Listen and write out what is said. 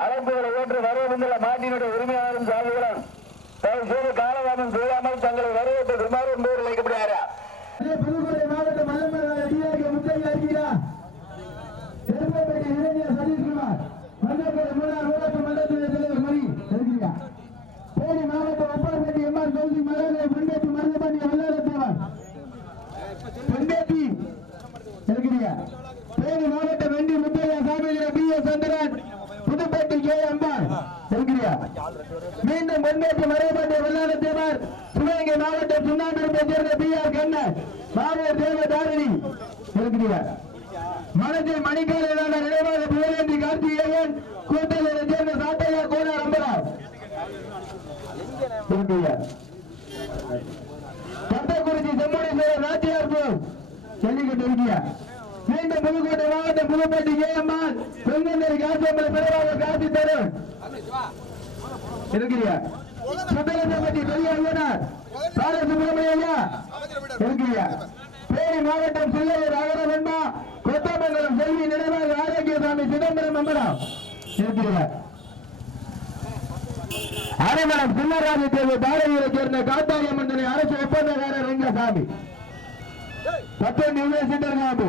அழைப்புகளை ஏற்று வரவேண்டுள்ள மாட்டினுடைய உரிமையாளரும் சார்புகளும் தயவு செய்து காலதாமம் செய்யாமல் தங்களை வரவேற்று விமாறு என்பவர் அழைக்கப்படுகிறாரா மாவட்டம் மல்லமராஜ ஊராட்சி தலைவர் மணி இருக்கிறா தேனி மாவட்டம் ஒப்பார்பேட்டை எம்ஆர் கல்வி மகாநகர் பண்பேட்டி மருதபாண்டி வல்லாரத்தேவர் பண்பேட்டி இருக்கிறீங்க தேனி மாவட்டம் வெண்டி Muthaiah சாமிஜிர P S Chandran K Ambal இருக்கிறீங்க மீண்டும் பண்பேட்டி மருதபாண்டி சிவகங்கை மாவட்டம் சேர்ந்த பி ஆர் கண்ணன் மாவட்ட தேவ தாரணி. மனதில் மணிக்காலையிலான நினைவாக புகழேந்தி கார்த்திகேயன் சேர்ந்த சாட்டையா ஜல்லிக்கட்டு மீண்டும் புதுக்கோட்டை மாவட்டம் புதுப்பேட்டை கேஎம்ஆர் பெருங்கந்தரி காசியம்மன் பிறவாக காசி தரும். இருக்கிறியா? சுத்தரசம்பட்டி பெரிய ஐயனார் பாலசுப்ரமணியா இருக்கிறியா? தேனி மாவட்டம் சில்லையர் அகரம் என்பா கொத்தமங்கலம் செல்வி நினைவாக ஆரோக்கியசாமி சிதம்பரம் அம்பலம். இருக்கிறியா? அரைமலம் சின்னராஜ தேவி பாரதியை சேர்ந்த காத்தாரிய மண்டலி அரசு ஒப்பந்தக்காரர் ரங்கசாமி. பத்தொன்று யூனிவர்சிட்டி காப்பு